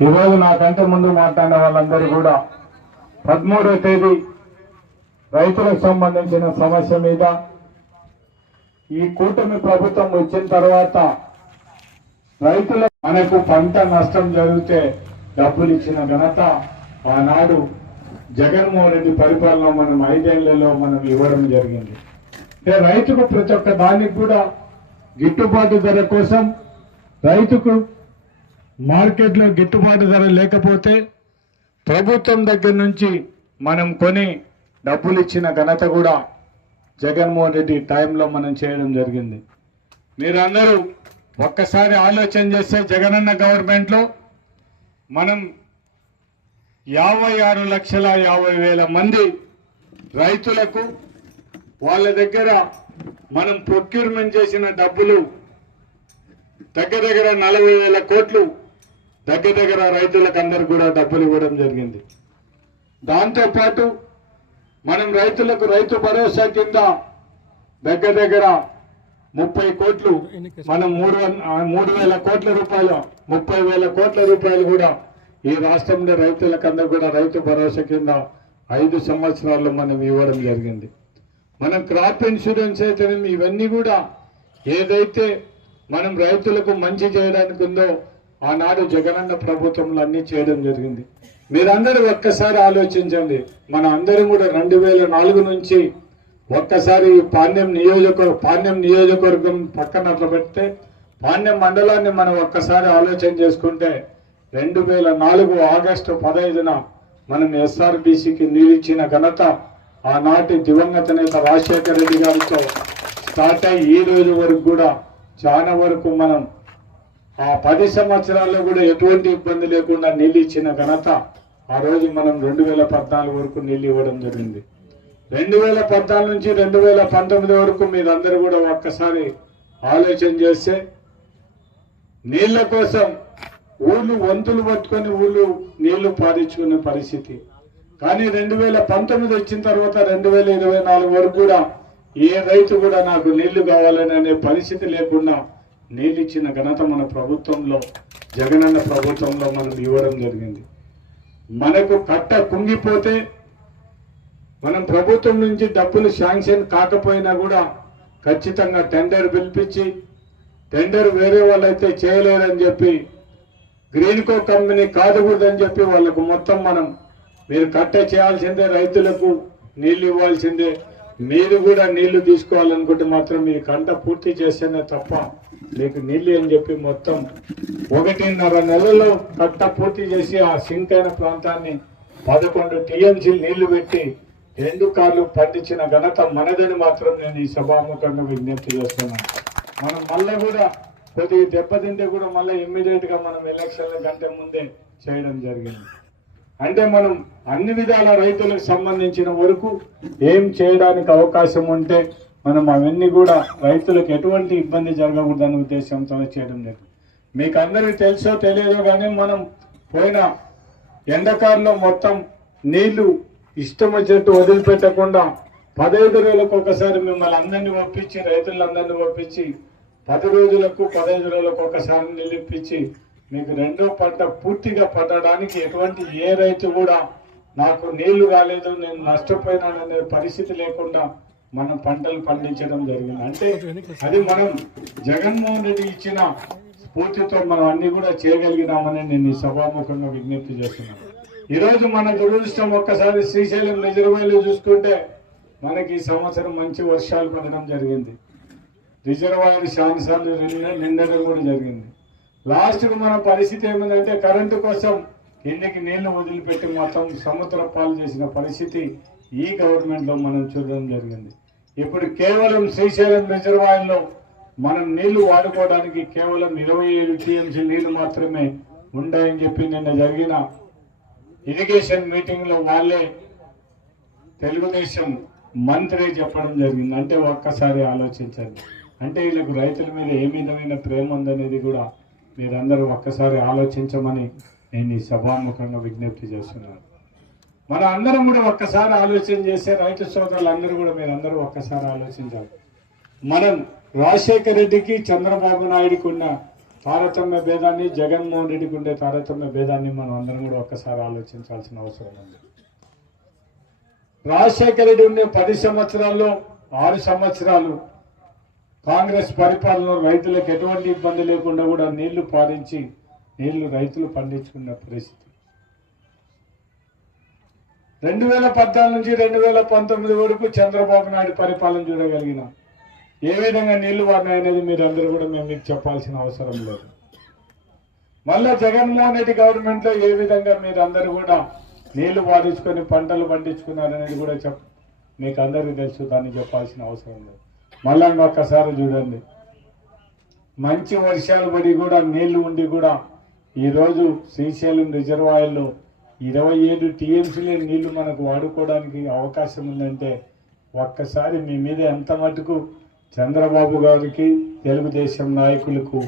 ఈరోజు నాకంటే ముందు మాట్లాడిన వాళ్ళందరూ కూడా పదమూడవ తేదీ రైతులకు సంబంధించిన సమస్య మీద ఈ కూటమి ప్రభుత్వం వచ్చిన తర్వాత రైతుల మనకు పంట నష్టం జరిగితే డబ్బులు ఇచ్చిన ఘనత ఆనాడు జగన్మోహన్ రెడ్డి పరిపాలన మనం ఐదేళ్ళలో మనం ఇవ్వడం జరిగింది. అంటే రైతుకు ప్రతి ఒక్క దానికి కూడా గిట్టుబాటు ధర కోసం రైతుకు మార్కెట్లో గిట్టుబాటు ధర లేకపోతే ప్రభుత్వం దగ్గర నుంచి మనం కొని డబ్బులు ఇచ్చిన ఘనత కూడా జగన్మోహన్ రెడ్డి టైంలో మనం చేయడం జరిగింది. మీరందరూ ఒక్కసారి ఆలోచన చేస్తే జగనన్న గవర్నమెంట్లో మనం యాభై ఆరు లక్షల యాభై వేల మంది రైతులకు వాళ్ళ దగ్గర మనం ప్రొక్యూర్మెంట్ చేసిన డబ్బులు దగ్గర దగ్గర నలభై వేల కోట్లు దగ్గర దగ్గర రైతులకు అందరు కూడా డబ్బులు ఇవ్వడం జరిగింది. దాంతోపాటు మనం రైతులకు రైతు భరోసా కింద దగ్గర దగ్గర ముప్పై కోట్లు మనం మూడు మూడు వేల కోట్ల రూపాయలు ముప్పై వేల కోట్ల రూపాయలు కూడా ఈ రాష్ట్రంలో రైతులకందరూ కూడా రైతు భరోసా కింద ఐదు సంవత్సరాల్లో మనం ఇవ్వడం జరిగింది. మనం క్రాప్ ఇన్సూరెన్స్ అయితే ఇవన్నీ కూడా ఏదైతే మనం రైతులకు మంచి చేయడానికి ఉందో ఆనాడు జగనన్న ప్రభుత్వంలో అన్ని చేయడం జరిగింది. మీరందరూ ఒక్కసారి ఆలోచించండి. మన అందరం కూడా రెండు వేల నాలుగు నుంచి ఒక్కసారి ఈ పాణ్యం నియోజకవర్గం పాణ్యం నియోజకవర్గం పక్కన అట్లా పెడితే పాణ్యం మండలాన్ని మనం ఒక్కసారి ఆలోచన చేసుకుంటే రెండు వేల నాలుగు ఆగస్టు పదహైదున మనం ఎస్ఆర్బిసికి నిలిచిన ఘనత ఆనాటి దివంగత నేత రాజశేఖర రెడ్డి గారితో స్టార్ట్ అయ్యి ఈ రోజు వరకు కూడా చాలా వరకు మనం ఆ పది సంవత్సరాల్లో కూడా ఎటువంటి ఇబ్బంది లేకుండా నీళ్ళు ఇచ్చిన ఘనత ఆ రోజు మనం రెండు వేల పద్నాలుగు వరకు నీళ్ళు ఇవ్వడం జరిగింది. రెండు వేల పద్నాలుగు నుంచి రెండు వేల పంతొమ్మిది వరకు మీరందరూ కూడా ఒక్కసారి ఆలోచన చేస్తే నీళ్ళ కోసం ఊళ్ళు వంతులు పట్టుకొని ఊళ్ళు నీళ్ళు పారించుకునే పరిస్థితి. కానీ రెండు వేల పంతొమ్మిది వచ్చిన తర్వాత రెండు వేల ఇరవై నాలుగు వరకు కూడా ఏ రైతు కూడా నాకు నీళ్ళు కావాలని అనే పరిస్థితి లేకుండా నీళ్ళు ఇచ్చిన ఘనత మన ప్రభుత్వంలో జగనన్న ప్రభుత్వంలో మనం ఇవ్వడం జరిగింది. మనకు కట్ట కుంగిపోతే మనం ప్రభుత్వం నుంచి డబ్బులు శాంక్షన్ కాకపోయినా కూడా ఖచ్చితంగా టెండర్ పిలిపించి టెండర్ వేరే వాళ్ళైతే చేయలేరని చెప్పి గ్రీన్కో కంపెనీ కాదకూడదని చెప్పి వాళ్ళకు మొత్తం మనం మీరు కట్ట చేయాల్సిందే రైతులకు నీళ్ళు ఇవ్వాల్సిందే మీరు కూడా నీళ్ళు తీసుకోవాలనుకుంటే మాత్రం మీ కంట పూర్తి చేస్తేనే తప్ప మీకు నీళ్ళు అని చెప్పి మొత్తం ఒకటిన్నర నెలలో కట్ట పూర్తి చేసి ఆ సింక్ అయిన ప్రాంతాన్ని పదకొండు టీఎంసీ నీళ్ళు పెట్టి రెండు కార్లు పండించిన ఘనత మనదని మాత్రం నేను ఈ సభాముఖంగా విజ్ఞప్తి చేస్తున్నాను మనం మళ్ళీ కూడా కొద్దిగా దెబ్బతింటే కూడా మళ్ళీ ఇమ్మీడియట్గా మనం ఎలక్షన్ల కంటే ముందే చేయడం జరిగింది. అంటే మనం అన్ని విధాల రైతులకు సంబంధించిన వరకు ఏం చేయడానికి అవకాశం ఉంటే మనం అవన్నీ కూడా రైతులకు ఎటువంటి ఇబ్బంది జరగకూడదనే ఉద్దేశంతో చేయడం లేదు. మీకు అందరికీ తెలుసో తెలియదో కానీ మనం పోయిన ఎండాకాలంలో మొత్తం నీళ్ళు ఇష్టం వచ్చినట్టు వదిలిపెట్టకుండా పదహైదు రోజులకు ఒకసారి మిమ్మల్ని అందరినీ పంపించి రైతులందరినీ పంపించి పది రోజులకు పదహైదు రోజులకు ఒకసారి నిలిపించి మీకు రెండో పంట పూర్తిగా పట్టడానికి ఎటువంటి ఏ రైతు కూడా నాకు నీళ్ళు రాలేదు నేను నష్టపోయినాననే పరిస్థితి లేకుండా మనం పంటలు పండించడం జరిగింది. అంటే అది మనం జగన్మోహన్ రెడ్డి ఇచ్చిన స్ఫూర్తితో మనం అన్ని కూడా చేయగలిగినామని నేను ఈ సభాముఖంగా విజ్ఞప్తి చేస్తున్నాను. ఈరోజు మన దురదృష్టం ఒక్కసారి శ్రీశైలం రిజర్వాయర్లు చూసుకుంటే మనకి ఈ సంవత్సరం మంచి వర్షాలు పడడం జరిగింది. రిజర్వాయర్ శాన్సార్లు నిండ- నిండడం కూడా జరిగింది. లాస్ట్కు మన పరిస్థితి ఏమిటంటే కరెంటు కోసం కిందికి నీళ్ళు వదిలిపెట్టి మొత్తం సముద్ర పాలు చేసిన పరిస్థితి ఈ గవర్నమెంట్లో మనం చూడడం జరిగింది. ఇప్పుడు కేవలం శ్రీశైలం రిజర్వాయర్లో మనం నీళ్ళు వాడుకోవడానికి కేవలం ఇరవై ఏడు టీఎంసీ నీళ్ళు మాత్రమే ఉండాయని చెప్పి నిన్న జరిగిన ఇరిగేషన్ మీటింగ్లో వాళ్ళే తెలుగుదేశం మంత్రి చెప్పడం జరిగింది. అంటే ఒక్కసారి ఆలోచించండి. అంటే వీళ్ళకు రైతుల మీద ఏ విధమైన ప్రేమ ఉందనేది కూడా మీరందరూ ఒక్కసారి ఆలోచించమని నేను ఈ సభాముఖంగా విజ్ఞప్తి చేస్తున్నాను. మన అందరం కూడా ఒక్కసారి ఆలోచన చేస్తే రైతు సోదరులు అందరూ కూడా మీరందరూ ఒక్కసారి ఆలోచించాలి. మనం రాజశేఖర రెడ్డికి చంద్రబాబు నాయుడుకి ఉన్న తారతమ్య భేదాన్ని జగన్మోహన్ రెడ్డికి ఉండే తారతమ్య భేదాన్ని మనం అందరం కూడా ఒక్కసారి ఆలోచించాల్సిన అవసరం ఉంది. రాజశేఖర రెడ్డి ఉండే పది సంవత్సరాల్లో ఆరు సంవత్సరాలు కాంగ్రెస్ పరిపాలనలో రైతులకు ఎటువంటి ఇబ్బంది లేకుండా కూడా నీళ్ళు పారించి నీళ్ళు రైతులు పండించుకున్న పరిస్థితి. రెండు వేల పద్నాలుగు నుంచి రెండు వేల పంతొమ్మిది వరకు చంద్రబాబు నాయుడు పరిపాలన చూడగలిగిన. ఏ విధంగా నీళ్ళు వాడినాయనేది మీరు అందరూ కూడా మేము మీకు చెప్పాల్సిన అవసరం లేదు. మళ్ళా జగన్మోహన్ రెడ్డి గవర్నమెంట్లో ఏ విధంగా మీరు అందరూ కూడా నీళ్ళు వాడించుకొని పంటలు పండించుకున్నారనేది కూడా చెప్ మీకు అందరికీ తెలుసు దాన్ని చెప్పాల్సిన అవసరం లేదు. మళ్ళా ఒక్కసారి చూడండి. మంచి వర్షాలు పడి కూడా నీళ్ళు ఉండి కూడా ఈరోజు శ్రీశైలం రిజర్వాయర్లో ఇరవై ఏడు టీఎంసీలే నీళ్ళు మనకు వాడుకోవడానికి అవకాశం ఉందంటే ఒక్కసారి మీ మీద ఎంత మటుకు చంద్రబాబు గారికి తెలుగుదేశం నాయకులకు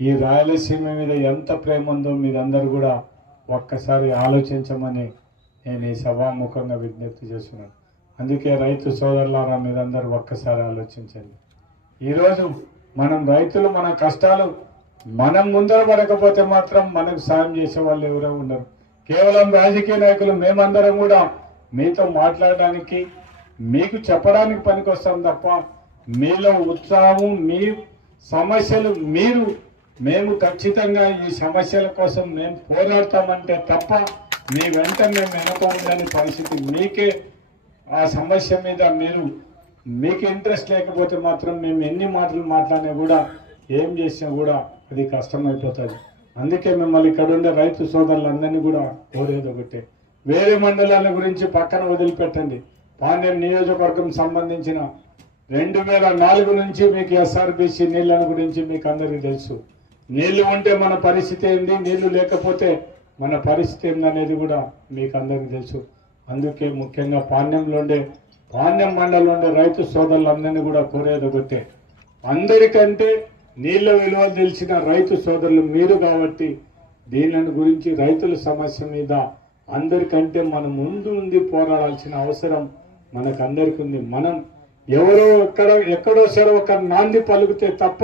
ఈ రాయలసీమ మీద ఎంత ప్రేమ ఉందో మీరందరూ కూడా ఒక్కసారి ఆలోచించమని నేను ఈ సభాముఖంగా విజ్ఞప్తి చేస్తున్నాను. అందుకే రైతు సోదరులారా మీరందరూ ఒక్కసారి ఆలోచించండి. ఈరోజు మనం రైతులు మన కష్టాలు మనం ముందర పడకపోతే మాత్రం మనకు సాయం చేసే వాళ్ళు ఎవరో ఉండరు. కేవలం రాజకీయ నాయకులు మేమందరం కూడా మీతో మాట్లాడడానికి మీకు చెప్పడానికి పనికొస్తాం తప్ప మీలో ఉత్సాహం మీ సమస్యలు మీరు మేము ఖచ్చితంగా ఈ సమస్యల కోసం మేము పోరాడతామంటే తప్ప మీ వెంట మేము వెనక ఉండని పరిస్థితి మీకే ఆ సమస్య మీద మీరు మీకు ఇంట్రెస్ట్ లేకపోతే మాత్రం మేము ఎన్ని మాటలు మాట్లాడినా కూడా ఏం చేసినా కూడా అది కష్టమైపోతుంది. అందుకే మిమ్మల్ని ఇక్కడ ఉండే రైతు సోదరులందరినీ కూడా కోరేది ఒకటే. వేరే మండలాల గురించి పక్కన వదిలిపెట్టండి. పాండ్యం నియోజకవర్గం సంబంధించిన రెండు వేల నాలుగు నుంచి మీకు ఎస్ఆర్బిసి నీళ్ళని గురించి మీకు అందరికీ తెలుసు. నీళ్ళు ఉంటే మన పరిస్థితి ఏంది? నీళ్ళు లేకపోతే మన పరిస్థితి ఏందనేది కూడా మీకు అందరికీ తెలుసు. అందుకే ముఖ్యంగా పాణ్యంలో ఉండే పాణ్యం మండలంలో ఉండే రైతు సోదరులందరినీ కూడా కోరేది ఒకటే. అందరికంటే నీళ్ళ విలువలు తెలిసిన రైతు సోదరులు మీరు కాబట్టి దీనిని గురించి రైతుల సమస్య మీద అందరికంటే మనం ముందు ఉంది పోరాడాల్సిన అవసరం మనకు అందరికి ఉంది మనం ఎవరో ఎక్కడ ఎక్కడో సరే ఒక నాంది పలుకుతే తప్ప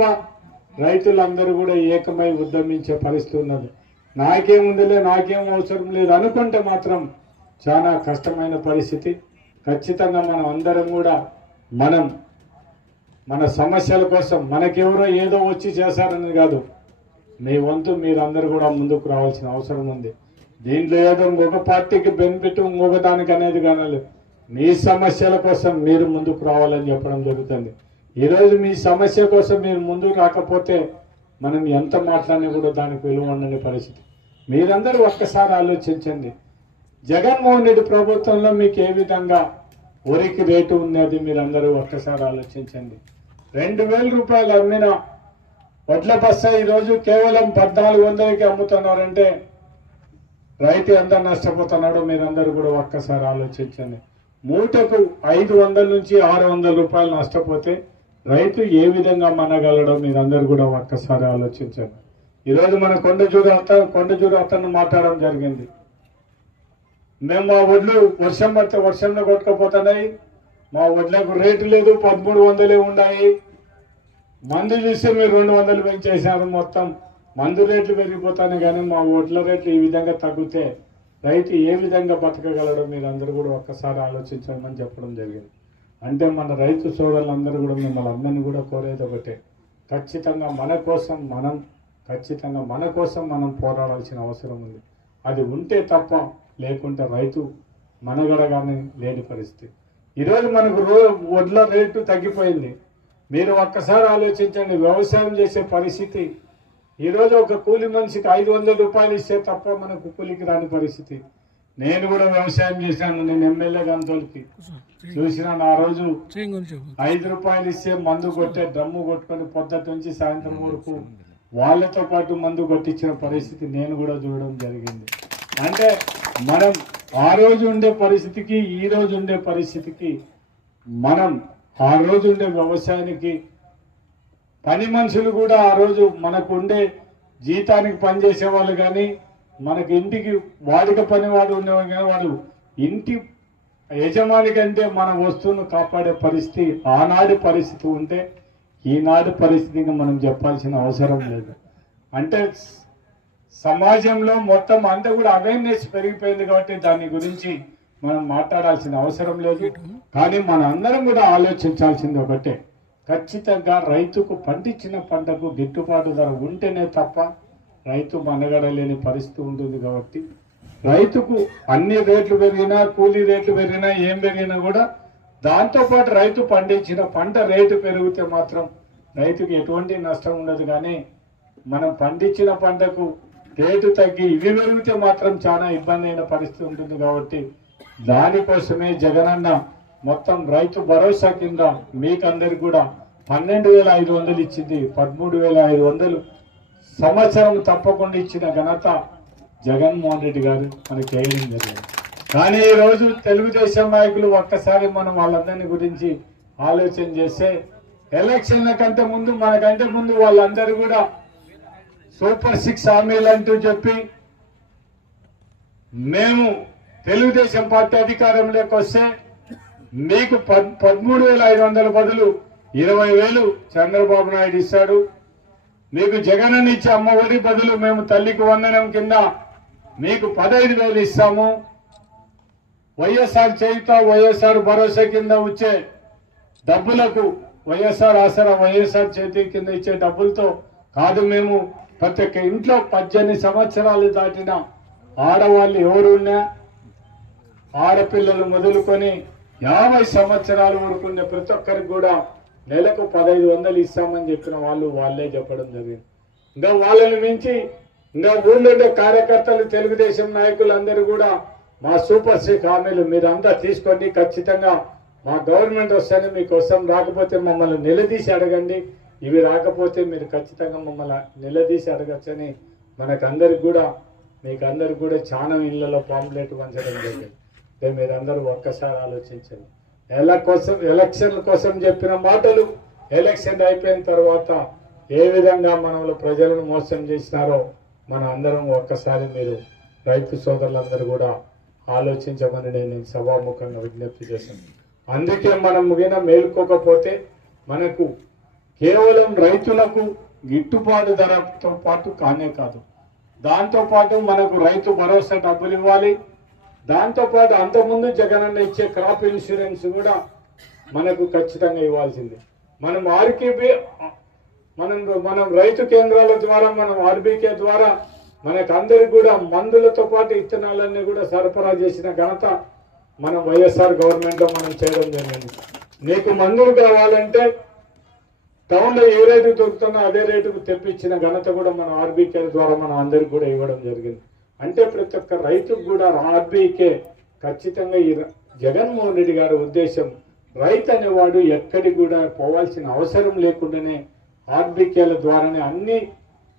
రైతులందరూ కూడా ఏకమై ఉద్యమించే పరిస్థితి ఉన్నది. నాకేముందిలే నాకేం అవసరం లేదు అనుకుంటే మాత్రం చాలా కష్టమైన పరిస్థితి. ఖచ్చితంగా మనం అందరం కూడా మనం మన సమస్యల కోసం మనకెవరో ఏదో వచ్చి చేశారని కాదు. మీ వంతు మీరందరూ కూడా ముందుకు రావాల్సిన అవసరం ఉంది. దీంట్లో ఏదో ఇంకొక పార్టీకి బెనిఫిట్ ఇంకొక దానికి అనేది కానీ మీ సమస్యల కోసం మీరు ముందుకు రావాలని చెప్పడం జరుగుతుంది. ఈరోజు మీ సమస్య కోసం మీరు ముందుకు రాకపోతే మనం ఎంత మాట్లాడినా కూడా దానికి విలువ ఉండని పరిస్థితి. మీరందరూ ఒక్కసారి ఆలోచించండి. జగన్మోహన్ రెడ్డి ప్రభుత్వంలో మీకు ఏ విధంగా వరికి రేటు ఉన్నది మీరందరూ ఒక్కసారి ఆలోచించండి. రెండు వేల రూపాయలు అమ్మిన వడ్ల బస్స ఈరోజు కేవలం పద్నాలుగు వందలకి అమ్ముతున్నారంటే రైతు ఎంత నష్టపోతున్నాడో మీరందరూ కూడా ఒక్కసారి ఆలోచించండి. మూటకు ఐదు వందల నుంచి ఆరు వందల రూపాయలు నష్టపోతే రైతు ఏ విధంగా మనగలడో మీరందరూ కూడా ఒక్కసారి ఆలోచించండి. ఈరోజు మన కొండజూరు అత్త కొండజూరు అత్తను మాట్లాడడం జరిగింది. మేము మా వడ్లు వర్షం పడితే వర్షంలో కొట్టుకుపోతున్నాయి. మా వడ్లకు రేటు లేదు పదమూడు వందలే ఉన్నాయి. మందు చూస్తే మీరు రెండు వందలు పెంచేశారు మొత్తం. మందు రేట్లు పెరిగిపోతాయి కానీ మా వడ్ల రేట్లు ఈ విధంగా తగ్గితే రైతు ఏ విధంగా బతకగలడో మీరు అందరూ కూడా ఒక్కసారి ఆలోచించమని చెప్పడం జరిగింది. అంటే మన రైతు సోదరులందరూ కూడా మిమ్మల్ని అందరినీ కూడా కోరేది ఒకటే. ఖచ్చితంగా మన కోసం మనం ఖచ్చితంగా మన కోసం మనం పోరాడాల్సిన అవసరం ఉంది. అది ఉంటే తప్ప లేకుంటే రైతు మనగడగానే లేని పరిస్థితి. ఈరోజు మనకు రో వడ్ల రేటు తగ్గిపోయింది. మీరు ఒక్కసారి ఆలోచించండి వ్యవసాయం చేసే పరిస్థితి. ఈరోజు ఒక కూలి మనిషికి ఐదు వందల రూపాయలు ఇస్తే తప్ప మనకు కూలికి రాని పరిస్థితి. నేను కూడా వ్యవసాయం చేశాను నేను ఎమ్మెల్యే గంతోలికి చూసినాను ఆ రోజు ఐదు రూపాయలు ఇస్తే మందు కొట్టే డ్రమ్ము కొట్టుకొని పొద్దుట నుంచి సాయంత్రం వరకు వాళ్ళతో పాటు మందు కొట్టించిన పరిస్థితి నేను కూడా చూడడం జరిగింది. అంటే మనం ఆ రోజు ఉండే పరిస్థితికి ఈ రోజు ఉండే పరిస్థితికి మనం ఆ రోజు ఉండే వ్యవసాయానికి పని మనుషులు కూడా ఆ రోజు మనకు ఉండే జీతానికి పనిచేసే వాళ్ళు కానీ మనకి ఇంటికి వాడిక పని వాడు ఉండేవాడు కానీ వాడు ఇంటి యజమాని కంటే మన వస్తువును కాపాడే పరిస్థితి ఆనాడి పరిస్థితి ఉంటే ఈనాటి పరిస్థితిని మనం చెప్పాల్సిన అవసరం లేదు. అంటే సమాజంలో మొత్తం అంతా కూడా అవేర్నెస్ పెరిగిపోయింది కాబట్టి దాని గురించి మనం మాట్లాడాల్సిన అవసరం లేదు. కానీ మన అందరం కూడా ఆలోచించాల్సింది ఒకటే. ఖచ్చితంగా రైతుకు పండించిన పంటకు గిట్టుబాటు ధర ఉంటేనే తప్ప రైతు మనగడలేని పరిస్థితి ఉంటుంది కాబట్టి రైతుకు అన్ని రేట్లు పెరిగినా కూలీ రేట్లు పెరిగినా ఏం పెరిగినా కూడా దాంతోపాటు రైతు పండించిన పంట రేటు పెరిగితే మాత్రం రైతుకు ఎటువంటి నష్టం ఉండదు. కానీ మనం పండించిన పంటకు రేటు తగ్గి ఇవి పెరిగితే మాత్రం చాలా ఇబ్బంది అయిన పరిస్థితి ఉంటుంది కాబట్టి దానికోసమే జగనన్న మొత్తం రైతు భరోసా కింద మీకందరికి కూడా పన్నెండు వేల ఐదు వందలు ఇచ్చింది పదమూడు వేల ఐదు వందలు సంవత్సరం తప్పకుండా ఇచ్చిన ఘనత జగన్మోహన్ రెడ్డి గారు మనకి వేయడం జరిగింది. కానీ ఈ రోజు తెలుగుదేశం నాయకులు ఒక్కసారి మనం వాళ్ళందరినీ గురించి ఆలోచన చేస్తే ఎలక్షన్ల కంటే ముందు మనకంటే ముందు వాళ్ళందరూ కూడా సూపర్ సిక్స్ హామీలు అంటూ చెప్పి మేము తెలుగుదేశం పార్టీ అధికారంలోకి వస్తే మీకు పద్ పదమూడు వేల ఐదు వందల బదులు ఇరవై వేలు చంద్రబాబు నాయుడు ఇస్తాడు. మీకు జగన్ ఇచ్చే అమ్మఒడి బదులు మేము తల్లికి వందనం కింద మీకు పదహైదు వేలు ఇస్తాము. వైఎస్ఆర్ చేయుత వైఎస్ఆర్ భరోసా కింద వచ్చే డబ్బులకు వైఎస్ఆర్ ఆసరా వైఎస్ఆర్ చేతి కింద ఇచ్చే డబ్బులతో కాదు మేము ప్రతి ఒక్క ఇంట్లో పద్దెనిమిది సంవత్సరాలు దాటిన ఆడవాళ్ళు ఎవరున్నా ఆడపిల్లలు మొదలుకొని యాభై సంవత్సరాలు వరకు ఉన్న ప్రతి ఒక్కరికి కూడా నెలకు పదహైదు వందలు ఇస్తామని చెప్పిన వాళ్ళు వాళ్ళే చెప్పడం జరిగింది. ఇంకా వాళ్ళని మించి ఇంకా ఊళ్ళో కార్యకర్తలు తెలుగుదేశం నాయకులు అందరూ కూడా మా సూపర్ సిక్స్ హామీలు మీరంతా తీసుకోండి. ఖచ్చితంగా మా గవర్నమెంట్ వస్తేనే మీకోసం రాకపోతే మమ్మల్ని నిలదీసి అడగండి. ఇవి రాకపోతే మీరు ఖచ్చితంగా మమ్మల్ని నిలదీసి అడగచ్చని మనకందరికి కూడా మీకు అందరికి కూడా చాలా ఇళ్ళలో పాంప్లెట్ పంచడం జరిగింది. మీరందరూ ఒక్కసారి ఆలోచించండి. ఎలా కోసం ఎలక్షన్ల కోసం చెప్పిన మాటలు ఎలక్షన్ అయిపోయిన తర్వాత ఏ విధంగా మనలో ప్రజలను మోసం చేసినారో మన అందరం ఒక్కసారి మీరు రైతు సోదరులందరూ కూడా ఆలోచించమని నేను సభాముఖంగా విజ్ఞప్తి చేశాను అందుకే మనం ముగిన మేలుకోకపోతే మనకు కేవలం రైతులకు గిట్టుబాటు ధరతో పాటు కానే కాదు. దాంతోపాటు మనకు రైతు భరోసా డబ్బులు ఇవ్వాలి. దాంతోపాటు అంతకుముందు జగనన్న ఇచ్చే క్రాప్ ఇన్సూరెన్స్ కూడా మనకు ఖచ్చితంగా ఇవ్వాల్సిందే. మనం ఆర్కేబీ మనం మనం రైతు కేంద్రాల ద్వారా మనం ఆర్బీకే ద్వారా మనకు అందరికి కూడా మందులతో పాటు ఇత్తనాలన్నీ కూడా సరఫరా చేసిన ఘనత మనం వైఎస్ఆర్ గవర్నమెంట్లో మనం చేయడం జరిగింది. నీకు మందులు కావాలంటే టౌన్లో ఏ రేటు దొరుకుతుందో అదే రేటుకు తెప్పించిన ఘనత కూడా మనం ఆర్బీకే ద్వారా మనం అందరికి కూడా ఇవ్వడం జరిగింది. అంటే ప్రతి ఒక్క రైతుకు కూడా ఆర్బీకే ఖచ్చితంగా ఈ జగన్మోహన్ రెడ్డి గారి ఉద్దేశం రైతు అనేవాడు ఎక్కడికి కూడా పోవాల్సిన అవసరం లేకుండానే ఆర్బీకేల ద్వారానే అన్ని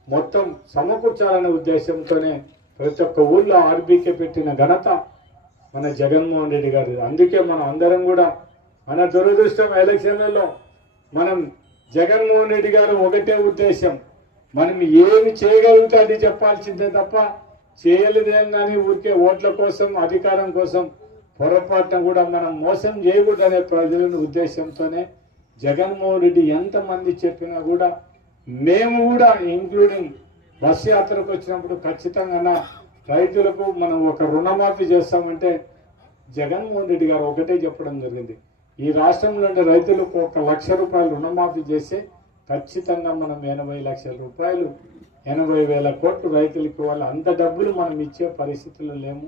మొత్తం సమకూర్చాలనే ఉద్దేశంతోనే ప్రతి ఒక్క ఊర్లో ఆర్బీకే పెట్టిన ఘనత మన జగన్మోహన్ రెడ్డి గారి అందుకే మనం అందరం కూడా మన దురదృష్టం ఎలక్షన్లలో మనం జగన్మోహన్ రెడ్డి గారు ఒకటే ఉద్దేశం మనం ఏమి చేయగలుగుతా అది చెప్పాల్సిందే తప్ప చేయలేదేనని ఊరికే ఓట్ల కోసం అధికారం కోసం పొరపాటున కూడా మనం మోసం చేయకూడదనే ప్రజలను ఉద్దేశంతోనే జగన్మోహన్ రెడ్డి ఎంతమంది చెప్పినా కూడా మేము కూడా ఇంక్లూడింగ్ బస్ యాత్రకు వచ్చినప్పుడు ఖచ్చితంగా రైతులకు మనం ఒక రుణమాఫీ చేస్తామంటే జగన్మోహన్ రెడ్డి గారు ఒకటే చెప్పడం జరిగింది. ఈ రాష్ట్రంలో ఉండే రైతులకు ఒక లక్ష రూపాయలు రుణమాఫీ చేస్తే ఖచ్చితంగా మనం ఎనభై లక్షల రూపాయలు ఎనభై వేల కోట్లు రైతులకు ఇవ్వాలి అంత డబ్బులు మనం ఇచ్చే పరిస్థితులు లేము.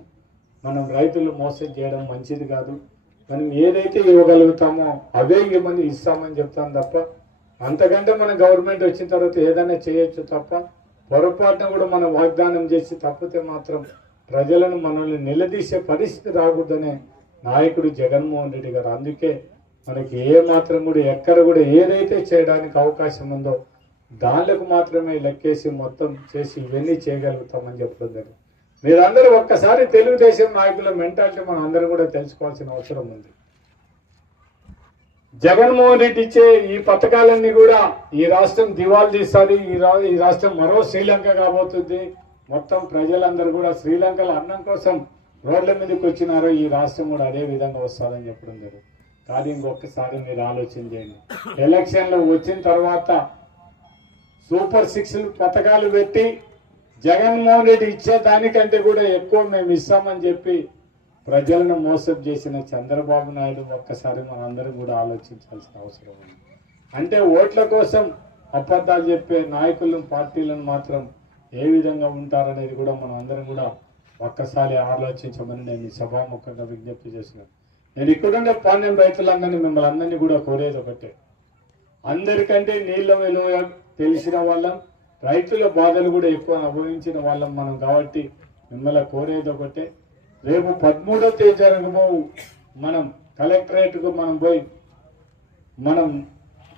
మనం రైతులు మోసం చేయడం మంచిది కాదు. మనం ఏదైతే ఇవ్వగలుగుతామో అవే ఇవ్వమని ఇస్తామని చెప్తాం తప్ప అంతకంటే మన గవర్నమెంట్ వచ్చిన తర్వాత ఏదైనా చేయొచ్చు తప్ప పొరపాటున కూడా మనం వాగ్దానం చేసి తప్పితే మాత్రం ప్రజలను మనల్ని నిలదీసే పరిస్థితి రాకూడదనే నాయకుడు జగన్మోహన్ రెడ్డి గారు. అందుకే మనకి ఏ మాత్రం కూడా ఎక్కడ కూడా ఏదైతే చేయడానికి అవకాశం ఉందో దానిలకు మాత్రమే లెక్కేసి మొత్తం చేసి ఇవన్నీ చేయగలుగుతామని చెప్పడం జరిగింది. మీరందరూ ఒక్కసారి తెలుగుదేశం నాయకుల మెంటాలిటీ మనం అందరూ కూడా తెలుసుకోవాల్సిన అవసరం ఉంది. జగన్మోహన్ రెడ్డి ఇచ్చే ఈ పథకాలన్నీ కూడా ఈ రాష్ట్రం దివాలు తీస్తుంది ఈ రా ఈ రాష్ట్రం మరో శ్రీలంక కాబోతుంది. మొత్తం ప్రజలందరూ కూడా శ్రీలంకలో అన్నం కోసం రోడ్ల మీదకి వచ్చినారో ఈ రాష్ట్రం కూడా అదే విధంగా వస్తుందని చెప్పడం జరుగుతుంది. కానీ ఇంకొకసారి మీరు ఆలోచన చేయండి. ఎలక్షన్లు వచ్చిన తర్వాత సూపర్ సిక్స్ పథకాలు పెట్టి జగన్మోహన్ రెడ్డి ఇచ్చే దానికంటే కూడా ఎక్కువ మేము ఇస్తామని చెప్పి ప్రజలను మోసం చేసిన చంద్రబాబు నాయుడు ఒక్కసారి మనందరం కూడా ఆలోచించాల్సిన అవసరం ఉంది. అంటే ఓట్ల కోసం అబద్ధాలు చెప్పే నాయకులను పార్టీలను మాత్రం ఏ విధంగా ఉంటారనేది కూడా మనం అందరం కూడా ఒక్కసారి ఆలోచించమని నేను సభాముఖంగా విజ్ఞప్తి చేసినాను నేను ఇక్కడుండే పాండ్యం రైతులందరినీ మిమ్మల్ని అందరినీ కూడా కోరేది ఒకటే. అందరికంటే నీళ్ళ విలువ తెలిసిన వాళ్ళం రైతుల బాధలు కూడా ఎక్కువ అనుభవించిన వాళ్ళం మనం కాబట్టి మిమ్మల్ని కోరేది ఒకటే. రేపు పదమూడో తేదీ జరగబోవు మనం కలెక్టరేట్కు మనం పోయి మనం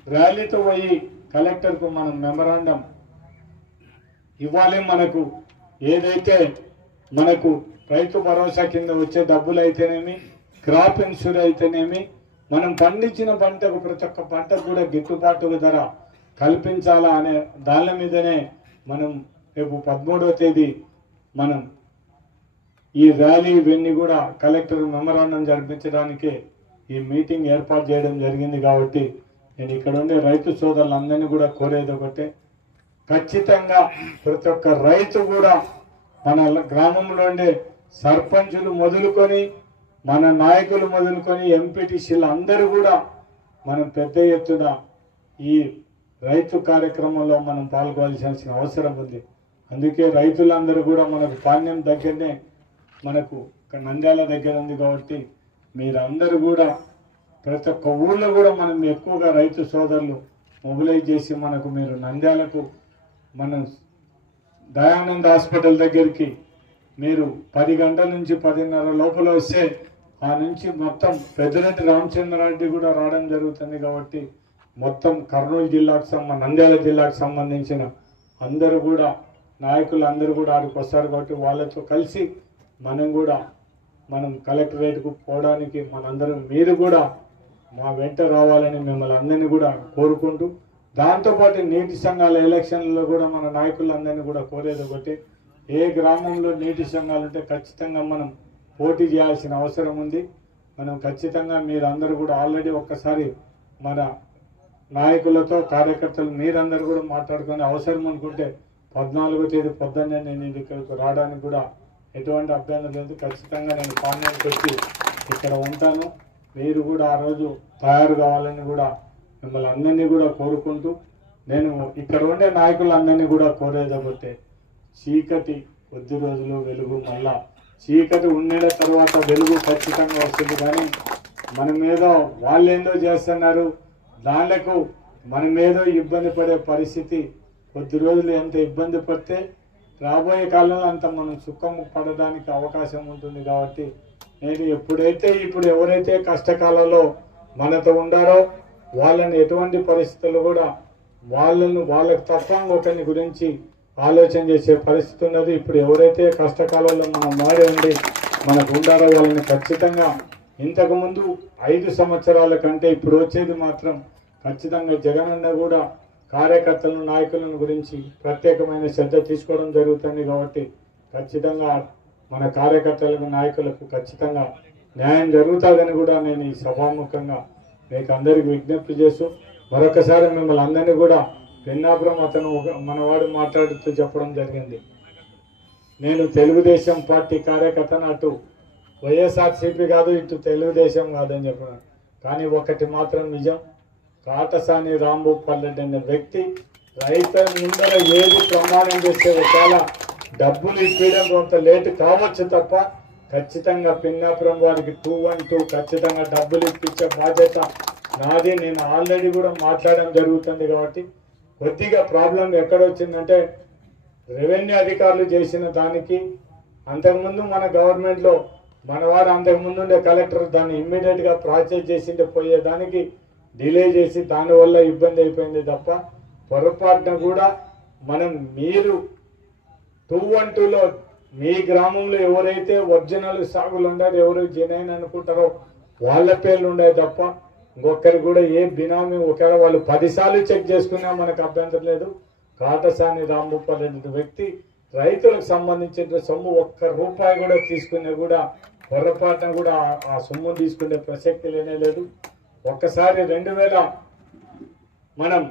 ర్యాలీతో పోయి కలెక్టర్కు మనం మెమరాండం ఇవ్వాలి మనకు. ఏదైతే మనకు రైతు భరోసా కింద వచ్చే డబ్బులు అయితేనేమి క్రాప్ ఇన్సూరెన్స్ అయితేనేమి మనం పండించిన పంటకు ప్రతి ఒక్క పంటకు కూడా గిట్టుబాటు ధర కల్పించాలా అనే దాని మీదనే మనం రేపు పదమూడవ తేదీ మనం ఈ ర్యాలీ ఇవన్నీ కూడా కలెక్టర్ మెమరాండం జరిపించడానికి ఈ మీటింగ్ ఏర్పాటు చేయడం జరిగింది కాబట్టి నేను ఇక్కడ ఉండే రైతు సోదరులందరినీ కూడా కోరేది ఒకటే. ఖచ్చితంగా ప్రతి ఒక్క రైతు కూడా మన గ్రామంలో ఉండే సర్పంచులు మొదలుకొని మన నాయకులు మొదలుకొని ఎంపీటీసీలు అందరూ కూడా మనం పెద్ద ఎత్తున ఈ రైతు కార్యక్రమంలో మనం పాల్గొనాల్సిన అవసరం ఉంది. అందుకే రైతులందరూ కూడా మనకు ధాన్యం దగ్గరనే మనకు నంద్యాల దగ్గర ఉంది కాబట్టి మీరందరూ కూడా ప్రతి ఒక్క ఊళ్ళో కూడా మనం ఎక్కువగా రైతు సోదరులు మొబిలైజ్ చేసి మనకు మీరు నంద్యాలకు మనం దయానంద్ హాస్పిటల్ దగ్గరికి మీరు పది గంటల నుంచి పదిన్నర లోపల వస్తే ఆ నుంచి మొత్తం పెద్దరెడ్డి రామచంద్రారెడ్డి కూడా రావడం జరుగుతుంది కాబట్టి మొత్తం కర్నూలు జిల్లాకు సంబంధ నంద్యాల జిల్లాకు సంబంధించిన అందరూ కూడా నాయకులు అందరూ కూడా ఆడికి వస్తారు కాబట్టి వాళ్ళతో కలిసి మనం కూడా మనం కలెక్టరేట్కు పోవడానికి మనందరం మీరు కూడా మా వెంట రావాలని మిమ్మల్ని అందరినీ కూడా కోరుకుంటూ దాంతోపాటు నీటి సంఘాల ఎలక్షన్లో కూడా మన నాయకులందరినీ కూడా కోరేది ఒకటి ఏ గ్రామంలో నీటి సంఘాలు ఉంటే ఖచ్చితంగా మనం పోటీ చేయాల్సిన అవసరం ఉంది. మనం ఖచ్చితంగా మీరందరూ కూడా ఆల్రెడీ ఒక్కసారి మన నాయకులతో కార్యకర్తలు మీరందరూ కూడా మాట్లాడుకునే అవసరం అనుకుంటే పద్నాలుగో తేదీ పొద్దున్నే నేను ఇక్కడికి రావడానికి కూడా ఎటువంటి అభ్యంతరం లేదు. ఖచ్చితంగా నేను పాండ్యానికి వచ్చి ఇక్కడ ఉంటాను. మీరు కూడా ఆ రోజు తయారు కావాలని కూడా మిమ్మల్ని అందరినీ కూడా కోరుకుంటూ నేను ఇక్కడ ఉండే నాయకులందరినీ కూడా కోరేది ఒకటే చీకటి కొద్ది రోజులు వెలుగు మళ్ళా. చీకటి ఉండిన తర్వాత వెలుగు ఖచ్చితంగా వస్తుంది కానీ మనం ఏదో వాళ్ళేందో చేస్తున్నారు దానిలకు మనం ఏదో ఇబ్బంది పడే పరిస్థితి కొద్ది రోజులు ఎంత ఇబ్బంది పడితే రాబోయే కాలంలో అంత మనం సుఖం పడడానికి అవకాశం ఉంటుంది కాబట్టి నేను ఎప్పుడైతే ఇప్పుడు ఎవరైతే కష్టకాలంలో మనతో ఉండారో వాళ్ళని ఎటువంటి పరిస్థితులు కూడా వాళ్ళను వాళ్ళకి తప్ప ఒకరిని గురించి ఆలోచన చేసే పరిస్థితి ఉన్నది. ఇప్పుడు ఎవరైతే కష్టకాలంలో మనం మారి ఉండి మనకు ఉండారో వాళ్ళని ఖచ్చితంగా ఇంతకుముందు ఐదు సంవత్సరాల కంటే ఇప్పుడు వచ్చేది మాత్రం ఖచ్చితంగా జగనన్న కూడా కార్యకర్తలను నాయకులను గురించి ప్రత్యేకమైన శ్రద్ధ తీసుకోవడం జరుగుతుంది కాబట్టి ఖచ్చితంగా మన కార్యకర్తలకు నాయకులకు ఖచ్చితంగా న్యాయం జరుగుతుందని కూడా నేను ఈ సభాముఖంగా మీకు అందరికి విజ్ఞప్తి చేస్తూ మరొకసారి మిమ్మల్ని అందరినీ కూడా పెన్నాపురం అతను ఒక- మనవాడు మాట్లాడుతూ చెప్పడం జరిగింది. నేను తెలుగుదేశం పార్టీ కార్యకర్తను అటు వైఎస్ఆర్సీపీ కాదు ఇటు తెలుగుదేశం కాదని చెప్పినాను కానీ ఒకటి మాత్రం నిజం కాటసాని రాంభూపల్లెడ్డి అనే వ్యక్తి రైతు ముందర ఏది ప్రమాణం చేస్తే ఒకవేళ డబ్బులు ఇప్పించడం కొంత లేటు కావచ్చు తప్ప ఖచ్చితంగా పిన్నాపురం వారికి టూ వన్ టూ ఖచ్చితంగా డబ్బులు ఇప్పించే బాధ్యత నాది. నేను ఆల్రెడీ కూడా మాట్లాడడం జరుగుతుంది కాబట్టి కొద్దిగా ప్రాబ్లం ఎక్కడొచ్చిందంటే రెవెన్యూ అధికారులు చేసిన దానికి అంతకుముందు మన గవర్నమెంట్లో మనవాడు అంతకుముందు ఉండే కలెక్టర్ దాన్ని ఇమ్మీడియట్గా ప్రాసెస్ చేసింటే పోయేదానికి డిలే చేసి దానివల్ల ఇబ్బంది అయిపోయింది తప్ప పొరపాటున కూడా మనం మీరు టూ వన్ టూలో మీ గ్రామంలో ఎవరైతే ఒరిజినల్ సాగులు ఉండారో ఎవరు జనైన్ అనుకుంటారో వాళ్ళ పేర్లు ఉండే తప్ప ఇంకొకరు కూడా ఏ బినామీ ఒకవేళ వాళ్ళు పదిసార్లు చెక్ చేసుకున్నా మనకు అభ్యంతరం లేదు. కాటసాని రాంభూపాల్ అనే వ్యక్తి రైతులకు సంబంధించిన సొమ్ము ఒక్క రూపాయి కూడా తీసుకునే కూడా పొరపాటున కూడా ఆ సొమ్ము తీసుకునే ప్రసక్తి లేనే లేదు. ఒక్కసారి రెండు వేల మనం